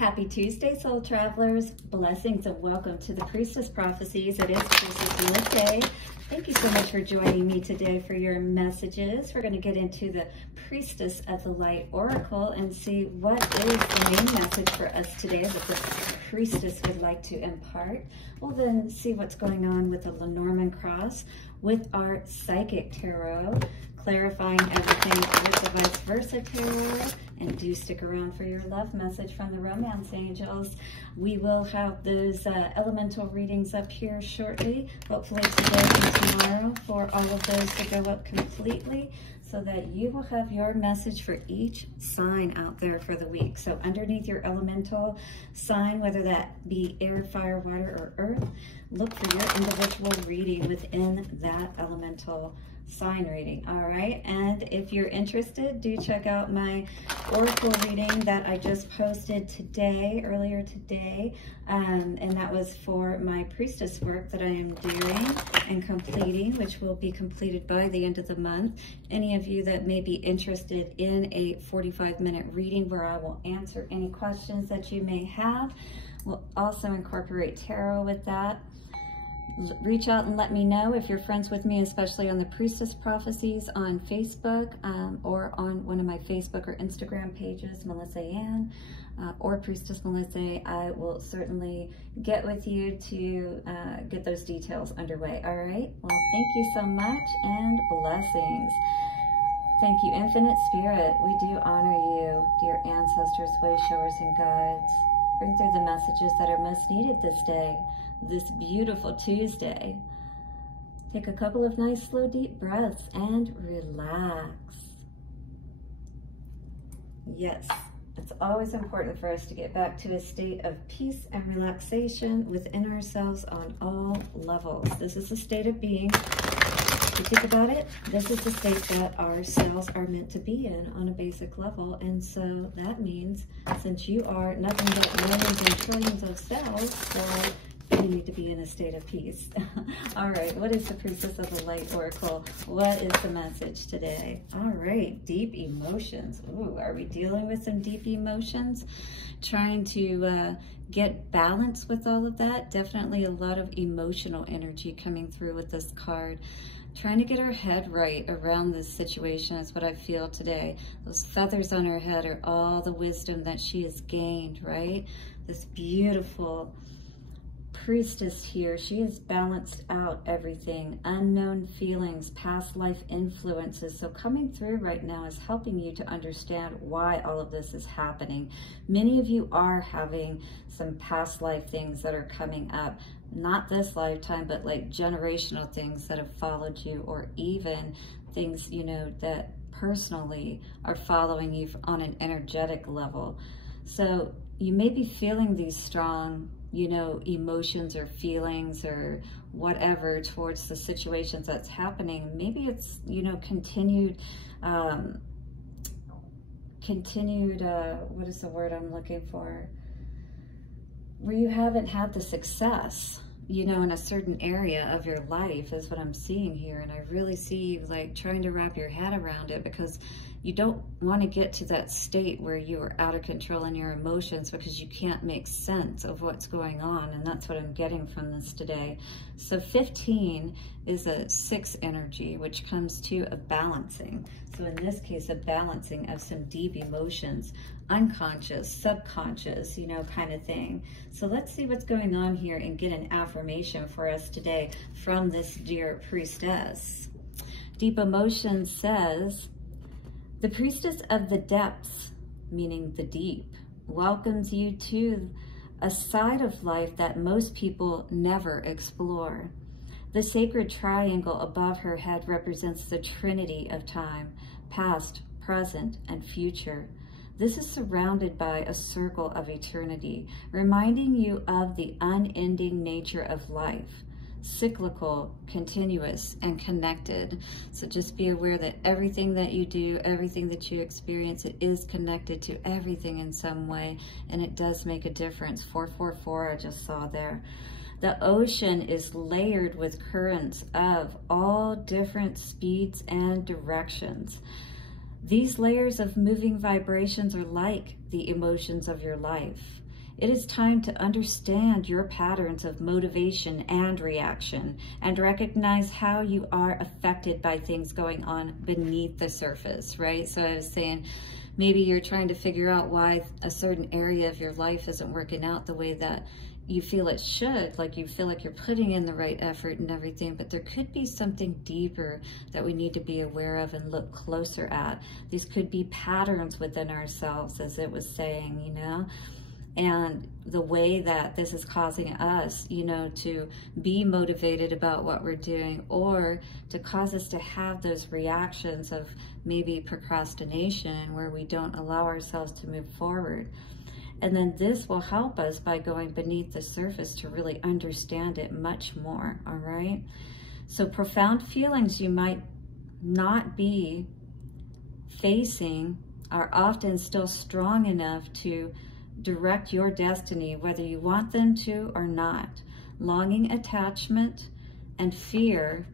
Happy Tuesday, soul travelers. Blessings and welcome to the Priestess Prophecies. It is Priestess Melissae. Thank you so much for joining me today for your messages. We're going to get into the Priestess of the Light Oracle and see what is the main message for us today that the Priestess would like to impart. We'll then see what's going on with the Lenormand Cross with our Psychic Tarot, clarifying everything with the Vice Versa Tarot. And do stick around for your love message from the Romance Angels. We will have those elemental readings up here shortly, hopefully today and tomorrow, for all of those to go up completely, so that you will have your message for each sign out there for the week. So underneath your elemental sign, whether that be air, fire, water, or earth, look for your individual reading within that elemental sign reading. All right, and if you're interested, do check out my oracle reading that I just posted today, earlier today, and that was for my priestess work that I am doing and completing, which will be completed by the end of the month. Any of you that may be interested in a 45-minute reading where I will answer any questions that you may have, we'll also incorporate tarot with that. Reach out and let me know if you're friends with me, especially on the Priestess Prophecies on Facebook, or on one of my Facebook or Instagram pages, Melissae Ann, or Priestess Melissae. I will certainly get with you to get those details underway. All right, well, thank you so much and blessings. Thank you, Infinite Spirit. We do honor you, dear ancestors, way showers, and guides. Bring through the messages that are most needed this day, this beautiful Tuesday. Take a couple of nice, slow, deep breaths and relax. Yes, it's always important for us to get back to a state of peace and relaxation within ourselves on all levels. This is a state of being. If you think about it, this is the state that our cells are meant to be in on a basic level. And so that means, since you are nothing but millions and trillions of cells, well, you need to be in a state of peace. All right, what is the Priestess of the Light Oracle? What is the message today? All right, deep emotions. Ooh, are we dealing with some deep emotions? Trying to get balance with all of that? Definitely a lot of emotional energy coming through with this card. Trying to get her head right around this situation is what I feel today. Those feathers on her head are all the wisdom that she has gained, right? This beautiful priestess here, she has balanced out everything, unknown feelings, past life influences. So coming through right now is helping you to understand why all of this is happening. Many of you are having some past life things that are coming up, not this lifetime, but like generational things that have followed you, or even things, you know, that personally are following you on an energetic level. So you may be feeling these strong, you know, emotions or feelings or whatever towards the situations that's happening. Maybe it's, you know, continued, what is the word I'm looking for? Where you haven't had the success, you know, in a certain area of your life is what I'm seeing here. And I really see you like trying to wrap your head around it, because you don't want to get to that state where you are out of control in your emotions because you can't make sense of what's going on. And that's what I'm getting from this today. So 15 is a 6 energy, which comes to a balancing. So in this case, a balancing of some deep emotions, unconscious, subconscious, you know, kind of thing. So let's see what's going on here and get an affirmation for us today from this dear priestess. Deep Emotion says, the priestess of the depths, meaning the deep, welcomes you to a side of life that most people never explore. The sacred triangle above her head represents the trinity of time, past, present, and future. This is surrounded by a circle of eternity, reminding you of the unending nature of life. Cyclical, continuous, and connected. So just be aware that everything that you do, everything that you experience, it is connected to everything in some way, and it does make a difference. 444 I just saw there. The ocean is layered with currents of all different speeds and directions. These layers of moving vibrations are like the emotions of your life. It is time to understand your patterns of motivation and reaction and recognize how you are affected by things going on beneath the surface, right? So I was saying, maybe you're trying to figure out why a certain area of your life isn't working out the way that you feel it should, like you feel like you're putting in the right effort and everything, but there could be something deeper that we need to be aware of and look closer at. These could be patterns within ourselves, as it was saying, you know, and the way that this is causing us, you know, to be motivated about what we're doing, or to cause us to have those reactions of maybe procrastination where we don't allow ourselves to move forward. And then this will help us by going beneath the surface to really understand it much more, all right? So profound feelings you might not be facing are often still strong enough to direct your destiny, whether you want them to or not. Longing, attachment, and fear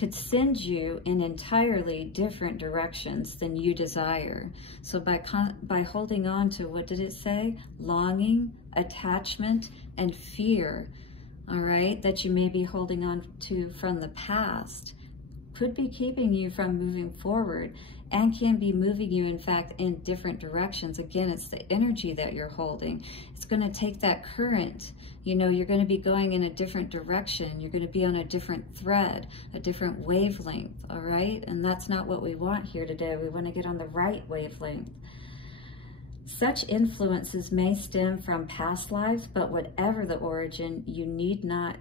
could send you in entirely different directions than you desire. So by holding on to, what did it say? Longing, attachment, and fear, all right, that you may be holding on to from the past, could be keeping you from moving forward and can be moving you, in fact, in different directions. Again, it's the energy that you're holding. It's going to take that current, you know, you're going to be going in a different direction. You're going to be on a different thread, a different wavelength, all right? And that's not what we want here today. We want to get on the right wavelength. Such influences may stem from past lives, but whatever the origin, you need not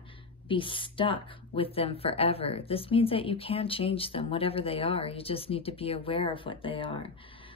be stuck with them forever. This means that you can change them, whatever they are. You just need to be aware of what they are.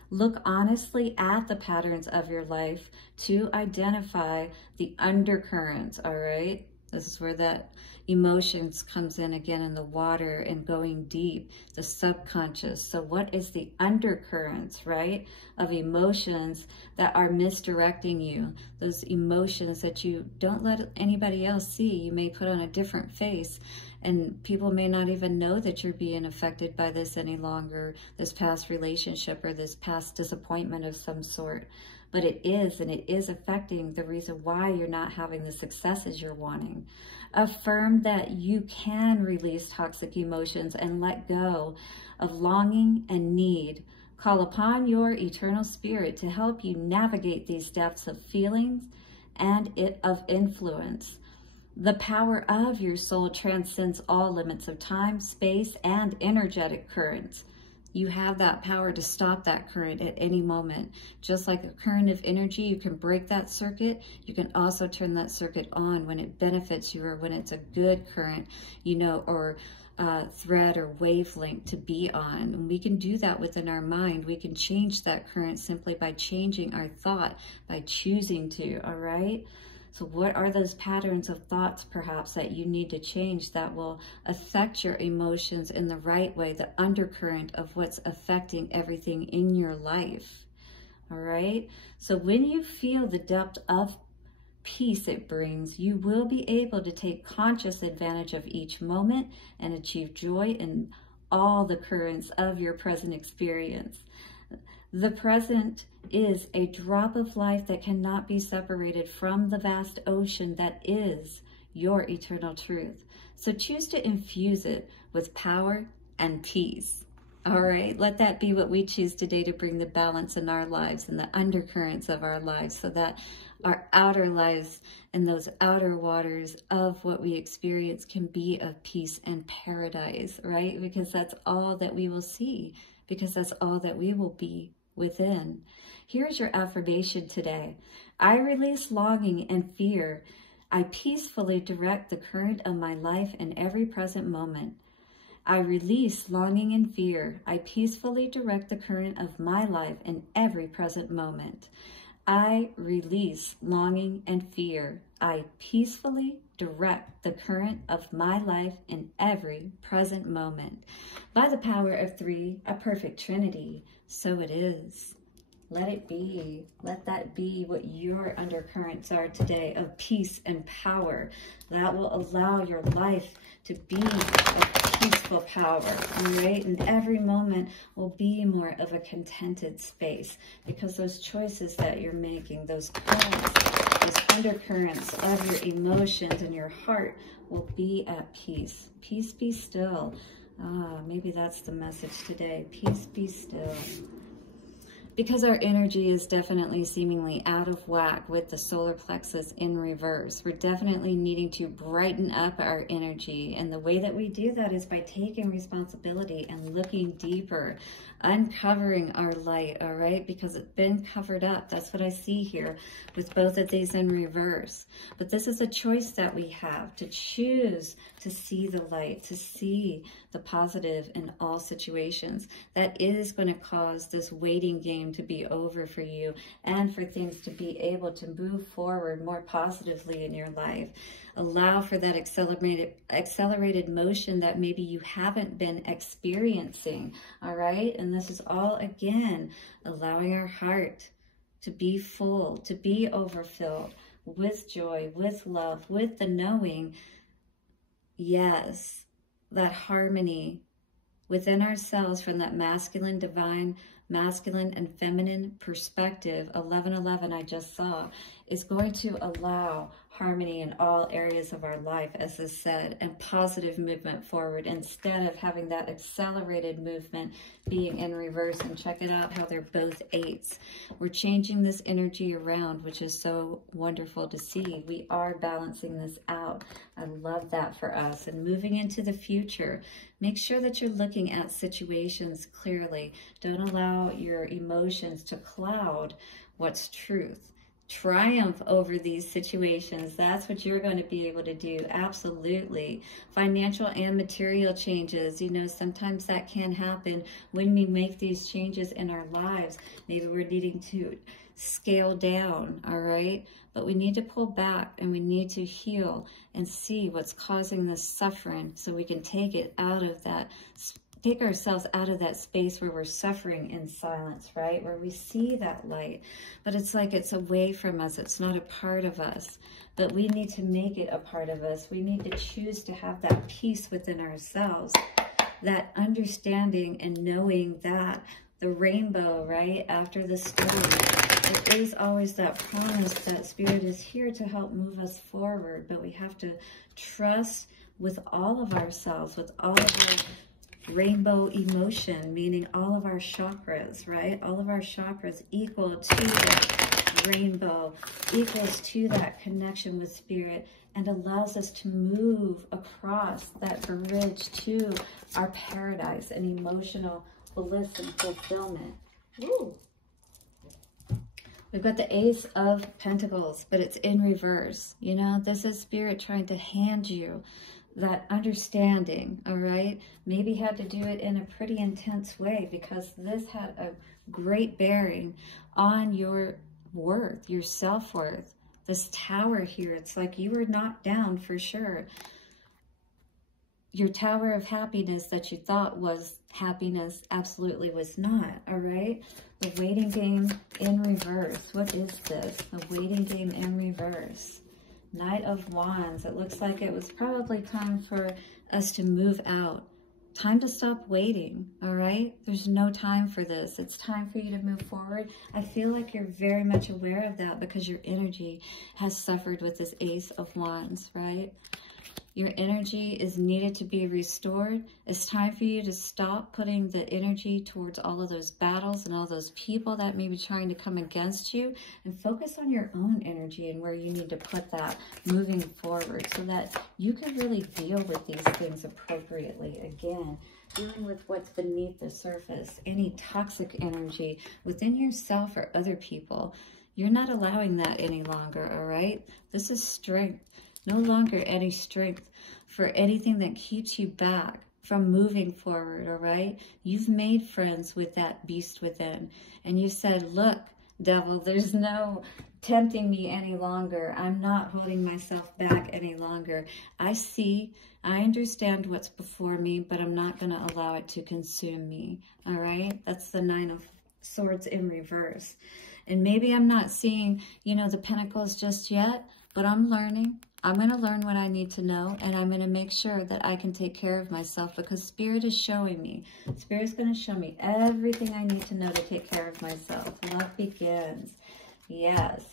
Look honestly at the patterns of your life to identify the undercurrents, all right? This is where that emotions comes in again, in the water and going deep, the subconscious. So what is the undercurrents, right, of emotions that are misdirecting you? Those emotions that you don't let anybody else see. You may put on a different face, and people may not even know that you're being affected by this any longer, this past relationship or this past disappointment of some sort. But it is, and it is affecting the reason why you're not having the successes you're wanting. Affirm that you can release toxic emotions and let go of longing and need. Call upon your eternal spirit to help you navigate these depths of feelings and of influence. The power of your soul transcends all limits of time, space, and energetic currents. You have that power to stop that current at any moment. Just like a current of energy, you can break that circuit. You can also turn that circuit on when it benefits you, or when it's a good current, you know, or thread or wavelength to be on. And we can do that within our mind. We can change that current simply by changing our thought, by choosing to, all right? So what are those patterns of thoughts perhaps that you need to change that will affect your emotions in the right way, the undercurrent of what's affecting everything in your life, all right? So when you feel the depth of peace it brings, you will be able to take conscious advantage of each moment and achieve joy in all the currents of your present experience. The present is a drop of life that cannot be separated from the vast ocean that is your eternal truth. So choose to infuse it with power and peace. All right, let that be what we choose today to bring the balance in our lives and the undercurrents of our lives, so that our outer lives and those outer waters of what we experience can be of peace and paradise, right? Because that's all that we will see, because that's all that we will be within. Here's your affirmation today. I release longing and fear. I peacefully direct the current of my life in every present moment. I release longing and fear. I peacefully direct the current of my life in every present moment. I release longing and fear. I peacefully direct the current of my life in every present moment. By the power of three, a perfect trinity, so it is. Let it be. Let that be what your undercurrents are today, of peace and power. That will allow your life to be of peaceful power, all right? And every moment will be more of a contented space, because those choices that you're making, those currents those undercurrents of your emotions, and your heart will be at peace. Peace be still. Maybe that's the message today. Peace be still. Because our energy is definitely seemingly out of whack with the solar plexus in reverse, we're definitely needing to brighten up our energy. And the way that we do that is by taking responsibility and looking deeper, uncovering our light, all right? Because it's been covered up. That's what I see here with both of these in reverse. But this is a choice that we have to choose to see the light, to see the positive in all situations. That is going to cause this waiting game to be over for you and for things to be able to move forward more positively in your life. Allow for that accelerated motion that maybe you haven't been experiencing, all right? And this is all, again, allowing our heart to be full, to be overfilled with joy, with love, with the knowing, yes, that harmony within ourselves from that masculine, divine, masculine and feminine perspective, 1111 I just saw, is going to allow harmony in all areas of our life, as is said, and positive movement forward instead of having that accelerated movement being in reverse. And check it out how they're both 8s. We're changing this energy around, which is so wonderful to see. We are balancing this out. I love that for us. And moving into the future, make sure that you're looking at situations clearly. Don't allow your emotions to cloud what's truth. Triumph over these situations. That's what you're going to be able to do. Absolutely. Financial and material changes. You know, sometimes that can happen when we make these changes in our lives. Maybe we're needing to scale down, all right? But we need to pull back and we need to heal and see what's causing this suffering so we can take it out of that, take ourselves out of that space where we're suffering in silence, right? Where we see that light, but it's like it's away from us. It's not a part of us, but we need to make it a part of us. We need to choose to have that peace within ourselves, that understanding and knowing that the rainbow, right, after the storm, it is always that promise that Spirit is here to help move us forward, but we have to trust with all of ourselves, with all of our rainbow emotion, meaning all of our chakras, right? All of our chakras equal to the rainbow, equals to that connection with Spirit, and allows us to move across that bridge to our paradise and emotional bliss and fulfillment. Woo. We've got the Ace of Pentacles, but it's in reverse. You know, this is Spirit trying to hand you that understanding, all right? Maybe had to do it in a pretty intense way because this had a great bearing on your worth, your self-worth. This tower here, it's like you were knocked down for sure. Your tower of happiness that you thought was happiness absolutely was not, all right? The waiting game in reverse. What is this? The waiting game in reverse. Knight of Wands. It looks like it was probably time for us to move out. Time to stop waiting, all right? There's no time for this. It's time for you to move forward. I feel like you're very much aware of that because your energy has suffered with this Ace of Wands, right? Your energy is needed to be restored. It's time for you to stop putting the energy towards all of those battles and all those people that may be trying to come against you, and focus on your own energy and where you need to put that moving forward so that you can really deal with these things appropriately. Again, dealing with what's beneath the surface, any toxic energy within yourself or other people. You're not allowing that any longer, all right? This is strength. No longer any strength for anything that keeps you back from moving forward, all right? You've made friends with that beast within, and you said, look, devil, there's no tempting me any longer. I'm not holding myself back any longer. I see, I understand what's before me, but I'm not going to allow it to consume me, all right? That's the Nine of Swords in reverse. And maybe I'm not seeing, you know, the Pentacles just yet, but I'm learning. I'm going to learn what I need to know, and I'm going to make sure that I can take care of myself because Spirit is showing me. Spirit's going to show me everything I need to know to take care of myself. Love begins. Yes.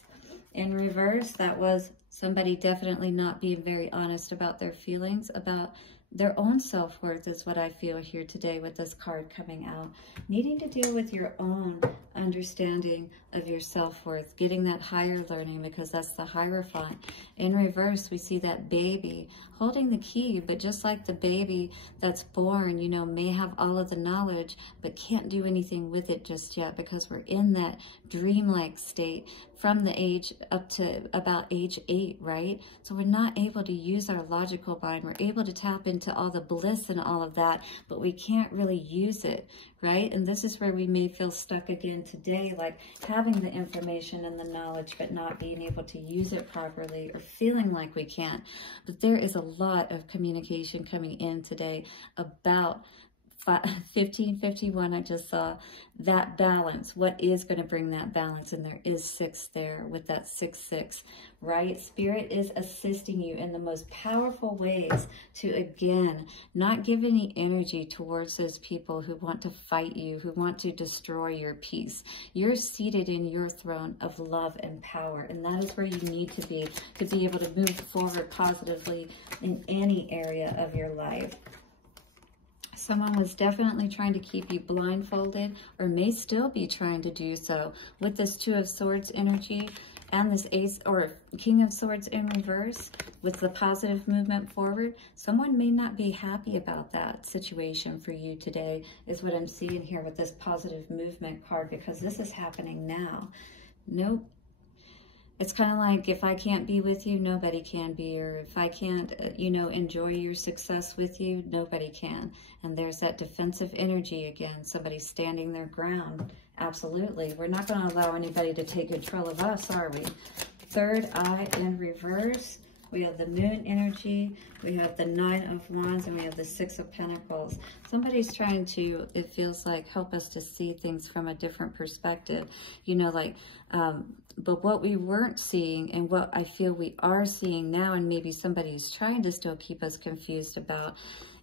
In reverse, that was somebody definitely not being very honest about their feelings, about their own self-worth is what I feel here today with this card coming out. Needing to deal with your own understanding of your self-worth, getting that higher learning, because that's the Hierophant. In reverse, we see that baby holding the key, but just like the baby that's born, you know, may have all of the knowledge, but can't do anything with it just yet, because we're in that dreamlike state from the age up to about age 8, right? So we're not able to use our logical mind. We're able to tap into all the bliss and all of that, but we can't really use it, right? And this is where we may feel stuck again today, like having the information and the knowledge, but not being able to use it properly, or feeling like we can't. But there is a lot of communication coming in today about 1551. I just saw that balance. What is going to bring that balance? And there is 6 there with that 6-6, right? Spirit is assisting you in the most powerful ways to, again, not give any energy towards those people who want to fight you, who want to destroy your peace. You're seated in your throne of love and power, and that is where you need to be able to move forward positively in any area of your life. Someone was definitely trying to keep you blindfolded, or may still be trying to do so with this 2 of Swords energy and this Ace or King of Swords in reverse with the positive movement forward. Someone may not be happy about that situation for you today, is what I'm seeing here with this positive movement card, because this is happening now. Nope. It's kind of like, if I can't be with you, nobody can be. Or if I can't, you know, enjoy your success with you, nobody can. And there's that defensive energy again. Somebody standing their ground. Absolutely. We're not going to allow anybody to take control of us, are we? Third eye in reverse. We have the Moon energy, we have the 9 of Wands, and we have the 6 of Pentacles. Somebody's trying to, it feels like, help us to see things from a different perspective. You know, like, but what we weren't seeing and what I feel we are seeing now, and maybe somebody's trying to still keep us confused about,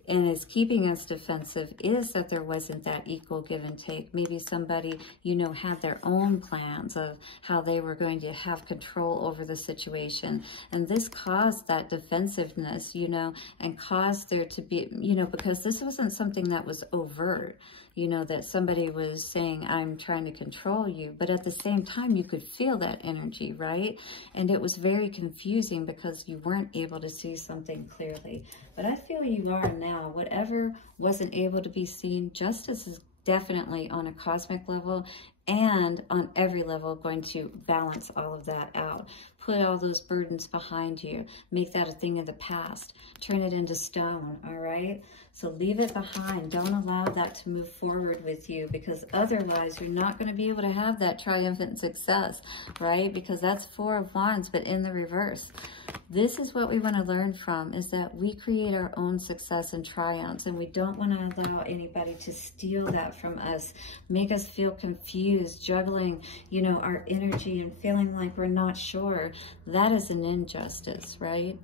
and is keeping us defensive, is that there wasn't that equal give and take. Maybe somebody, you know, had their own plans of how they were going to have control over the situation. And this caused that defensiveness, you know, and caused there to be, you know, because this wasn't something that was overt, you know, that somebody was saying, I'm trying to control you. But at the same time, you could feel that energy, right? And it was very confusing because you weren't able to see something clearly. But I feel you are now. Whatever wasn't able to be seen, justice is definitely on a cosmic level and on every level going to balance all of that out. Put all those burdens behind you. Make that a thing of the past. Turn it into stone, all right? So leave it behind. Don't allow that to move forward with you, because otherwise you're not going to be able to have that triumphant success, right? Because that's 4 of Wands, but in the reverse. This is what we want to learn from, is that we create our own success and triumphs, and we don't want to allow anybody to steal that from us, make us feel confused, juggling, you know, our energy and feeling like we're not sure. That is an injustice, right?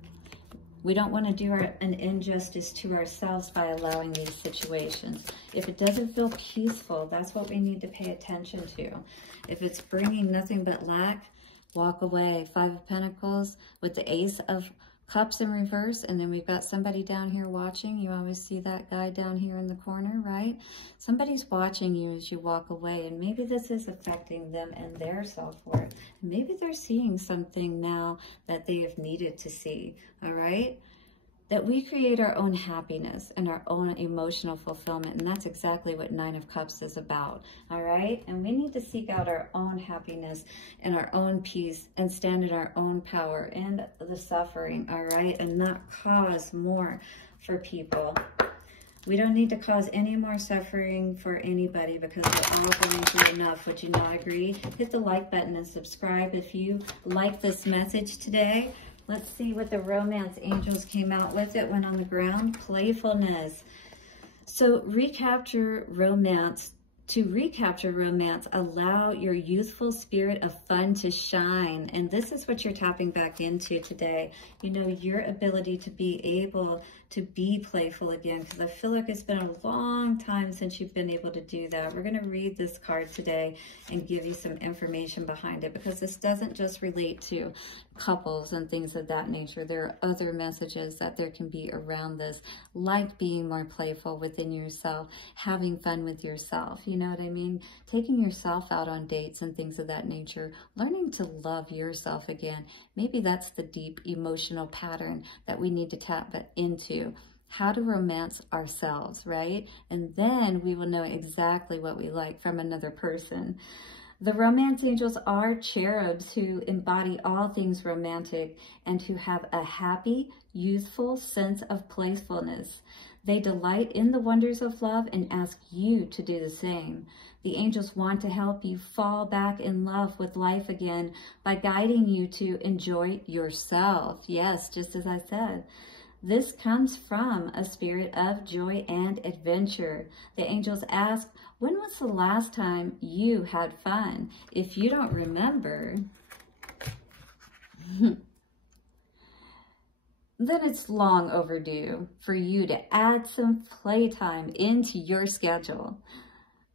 We don't want to do an injustice to ourselves by allowing these situations. If it doesn't feel peaceful, that's what we need to pay attention to. If it's bringing nothing but lack, walk away. 5 of Pentacles with the Ace of Cups in reverse, and then we've got somebody down here watching. You always see that guy down here in the corner, right? Somebody's watching you as you walk away, and maybe this is affecting them and their self-worth. Maybe they're seeing something now that they have needed to see, all right? That we create our own happiness and our own emotional fulfillment, and that's exactly what 9 of Cups is about, all right? And we need to seek out our own happiness and our own peace and stand in our own power and the suffering, all right? And not cause more for people. We don't need to cause any more suffering for anybody, because we're all going through enough. Would you not agree? Hit the like button and subscribe if you like this message today. Let's see what the romance angels came out with. It went on the ground. Playfulness. So recapture romance To recapture romance, allow your youthful spirit of fun to shine. And this is what you're tapping back into today. You know, your ability to be able to be playful again, because I feel like it's been a long time since you've been able to do that. We're going to read this card today and give you some information behind it, because this doesn't just relate to couples and things of that nature. There are other messages that there can be around this, like being more playful within yourself, having fun with yourself, you know what I mean? Taking yourself out on dates and things of that nature, learning to love yourself again. Maybe that's the deep emotional pattern that we need to tap into. How to romance ourselves, right? And then we will know exactly what we like from another person. The romance angels are cherubs who embody all things romantic and who have a happy, youthful sense of playfulness. They delight in the wonders of love and ask you to do the same. The angels want to help you fall back in love with life again by guiding you to enjoy yourself. Yes, just as I said. This comes from a spirit of joy and adventure. The angels ask, when was the last time you had fun? If you don't remember, then it's long overdue for you to add some playtime into your schedule.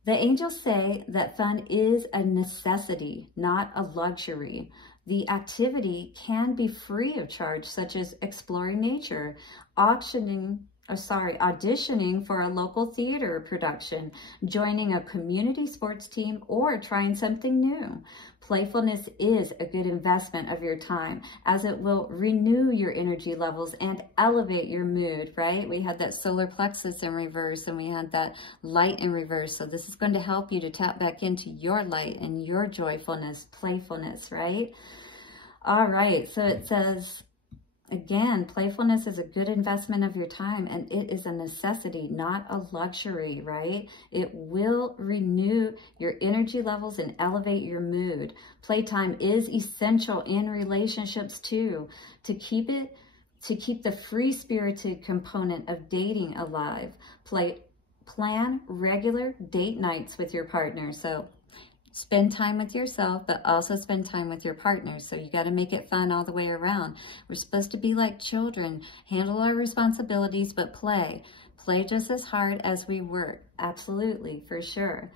The angels say that fun is a necessity, not a luxury. The activity can be free of charge, such as exploring nature, auditioning for a local theater production, joining a community sports team, or trying something new. Playfulness is a good investment of your time, as it will renew your energy levels and elevate your mood, right? We had that solar plexus in reverse, and we had that light in reverse. So this is going to help you to tap back into your light and your joyfulness, playfulness, right? All right, so it says, again, playfulness is a good investment of your time, and it is a necessity, not a luxury, right? It will renew your energy levels and elevate your mood. Playtime is essential in relationships too, to keep the free-spirited component of dating alive. Plan regular date nights with your partner. So spend time with yourself, but also spend time with your partner. So you got to make it fun all the way around. We're supposed to be like children, handle our responsibilities, but play. Play just as hard as we work. Absolutely, for sure.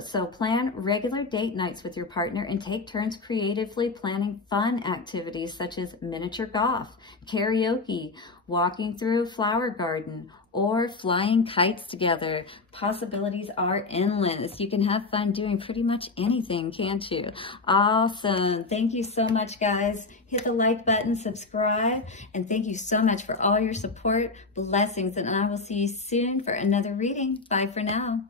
So plan regular date nights with your partner and take turns creatively planning fun activities such as miniature golf, karaoke, walking through a flower garden, or flying kites together. Possibilities are endless. You can have fun doing pretty much anything, can't you? Awesome. Thank you so much, guys. Hit the like button, subscribe, and thank you so much for all your support. Blessings, and I will see you soon for another reading. Bye for now.